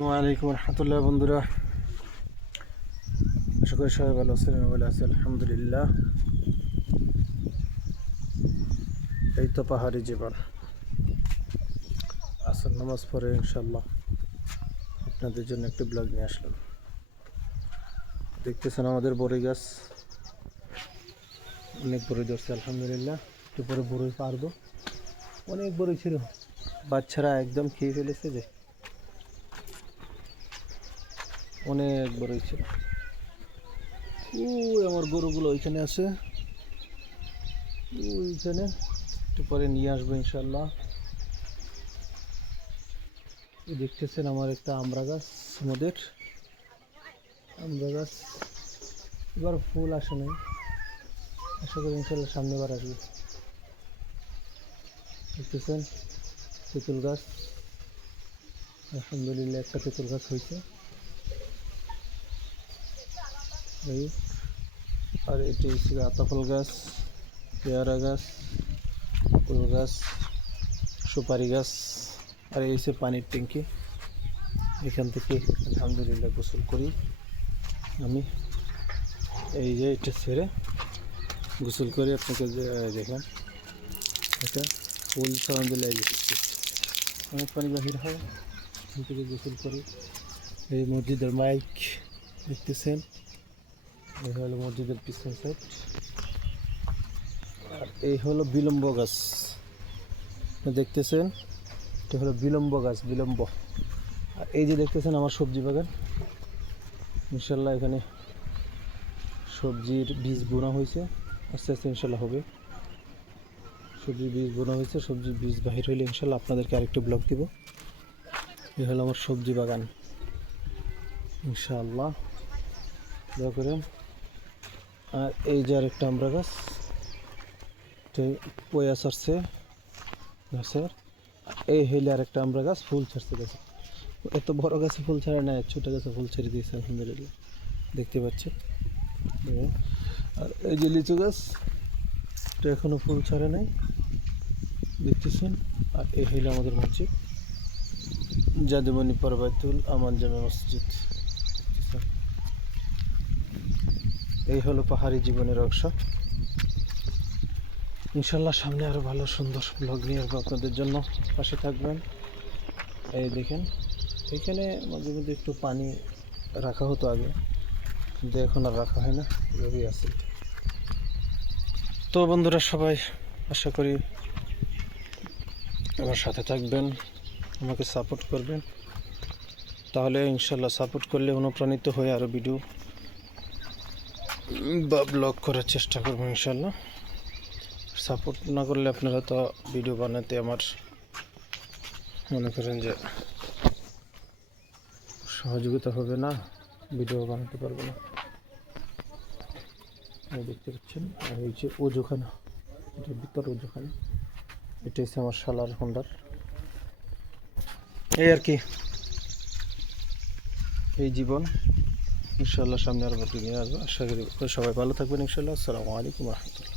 ওয়ালাইকুম রহমতুল্লাহ বন্ধুরা, আশা করি সবাই ভালো আছেন। ভালো আছি আলহামদুলিল্লাহ। এই তো পাহাড়ি জীবন। আসর নামাজ পড়ে ইনশাল্লাহ আপনাদের জন্য একটি ব্লগ নিয়ে আসলাম। দেখতেছেন আমাদের বড়ই গাছ অনেক বড়ই ধরছে আলহামদুলিল্লাহ। একটু পরে বড়ই পারবো। অনেক বড়ই ছিল, বাচ্চারা একদম খেয়ে ফেলেছে যে, অনেক বড়ই ছিল। আমার গরুগুলো ওইখানে আছে, ওইখানে একটু পরে নিয়ে আসবো ইনশাল্লাহ। দেখতেছেন আমার একটা আমড়া গাছ, আমাদের আমড়া গাছ এবার ফুল আসে নাই, আশা করি ইনশাল্লাহ সামনেবার আসবে। দেখতেছেন তেঁতুল গাছ, আলহামদুলিল্লাহ একটা তেঁতুল গাছ হয়েছে। এই আর এটি হচ্ছে আতাফল গাছ, পেয়ারা গাছ, ফুল গাছ, সুপারি গাছ। আর এই হচ্ছে পানির ট্যাঙ্কি, এখান থেকে আলহামদুলিল্লাহ গোসল করি আমি। এই যে এটা ছেড়ে গোসল করি, আপনাকে দেখলাম এটা ফুল ছাড়া দিলে অনেক পানি বাহির হয়, এখান থেকে গোসল করি। এই মসজিদের মাইক দেখতেছেন, এই হলো মসজিদের পিছন সাইড। আর এই হলো বিলম্ব গাছ দেখতেছেন, এটা হলো বিলম্ব গাছ, বিলম্ব। আর এই যে দেখতেছেন আমার সবজি বাগান, ইনশাল্লাহ এখানে সবজির বীজ বোনা হয়েছে, আস্তে আস্তে ইনশাল্লাহ হবে। সবজির বীজ বোনা হয়েছে, সবজির বীজ বাহির হইলে ইনশাল্লাহ আপনাদেরকে আরেকটি ব্লগ দিব। এই হলো আমার সবজি বাগান ইনশাআল্লাহ, দোয়া করেন। আর এই যে আরেকটা আমড়া গাছ, পয়া ছাড়ছে গাছের। এই হইলে আরেকটা আমড়া গাছ ফুল ছাড়ছে গাছে, এত বড় গাছে ফুল ছাড়ে না, ছোটো গাছে ফুল ছেড়ে দিয়েছে আলহামদুলিল্লাহ, দেখতে পাচ্ছেন। আর এই যে লিচু গাছ, এটা এখনো ফুল ছাড়ে নাই, দেখতেছেন। আর এই হইলে আমাদের মসজিদ জাদুমণি পরবাইতুল আমান জামে মসজিদ। এই হলো পাহাড়ি জীবনের অংশ। ইনশাল্লাহ সামনে আরো ভালো সুন্দর ব্লগ নিয়ে আসবো আপনাদের জন্য, পাশে থাকবেন। এই দেখেন এখানে মাঝে মধ্যে একটু পানি রাখা হতো আগে, কিন্তু এখন আর রাখা হয় না, এভাবেই আছে। তো বন্ধুরা সবাই আশা করি আমার সাথে থাকবেন, আমাকে সাপোর্ট করবেন, তাহলে ইনশাল্লাহ সাপোর্ট করলে অনুপ্রাণিত হয়ে আরও ভিডিও বা ব্লগ করার চেষ্টা করবো ইনশাল্লাহ। সাপোর্ট না করলে আপনারা তো ভিডিও বানাতে আমার মনে করেন যে সহযোগিতা হবে না, ভিডিও বানাতে পারবো না। দেখতে পাচ্ছেন আর এই যে ওজোখানা, এটার ভিতর ওজোখানা, এটা হচ্ছে আমার শালার হোন্ডার। এই আর কি, এই জীবন। ইনশাল্লাহ সামনে আরো নিয়ে আসবো, আশা করি সবাই ভালো থাকবেন ইনশাল্লাহ। আসসালামু আলাইকুম রহমতুল্লাহ।